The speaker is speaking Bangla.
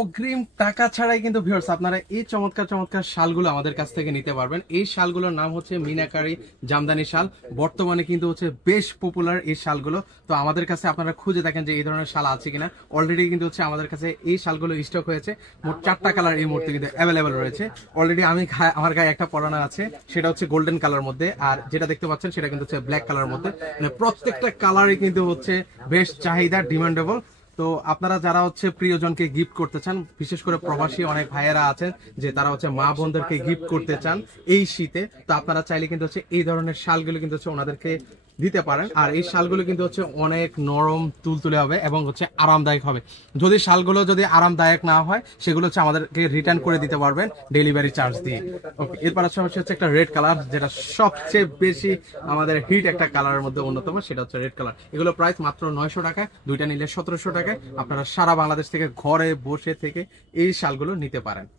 অগ্রিম টাকা ছাড়াই কিন্তু ভিউয়ার্স আপনারা এই চমৎকার চমৎকার শালগুলো আমাদের কাছ থেকে নিতে পারবেন। এই শালগুলোর নাম হচ্ছে মিনাকারি জামদানি শাল। বর্তমানে কিন্তু হচ্ছে বেশ পপুলার এই শালগুলো। তো আমাদের কাছে আপনারা খুঁজে দেখেন যে এই ধরনের শাল আছে কিনা। অলরেডি কিন্তু হচ্ছে আমাদের কাছে এই শালগুলো স্টক হয়েছে। মোট 4টা কালার এই মুহূর্তে কিন্তু অ্যাভেলেবেল রয়েছে। অলরেডি আমার গায়ে একটা পরানো আছে, সেটা হচ্ছে গোল্ডেন কালার মধ্যে, আর যেটা দেখতে পাচ্ছেন সেটা কিন্তু হচ্ছে ব্ল্যাক কালার মধ্যে। মানে প্রত্যেকটা কালারই কিন্তু হচ্ছে বেশ চাহিদা, ডিমান্ডেবল। তো আপনারা যারা হচ্ছে প্রিয়জনকে গিফট করতে চান, বিশেষ করে প্রবাসী অনেক ভাইয়েরা আছেন যে তারা হচ্ছে মা বোনদেরকে গিফট করতে চান এই শীতে, তো আপনারা চাইলে কিন্তু হচ্ছে এই ধরনের শালগুলো কিন্তু হচ্ছে ওনাদেরকে দিতে পারেন। আর এই শালগুলো কিন্তু হচ্ছে অনেক নরম তুলতুলে হবে এবং হচ্ছে আরামদায়ক হবে। যদি শালগুলো যদি আরামদায়ক না হয় সেগুলো হচ্ছে আমাদেরকে রিটার্ন করে দিতে পারবেন ডেলিভারি চার্জ দিয়ে। ওকে, এরপর হচ্ছে একটা রেড কালার, যেটা সবচেয়ে বেশি আমাদের হিট একটা কালারের মধ্যে অন্যতম, সেটা হচ্ছে রেড কালার। এগুলো প্রাইস মাত্র 900 টাকা, দুইটা নিলে 1700 টাকায় আপনারা সারা বাংলাদেশ থেকে ঘরে বসে থেকে এই শালগুলো নিতে পারেন।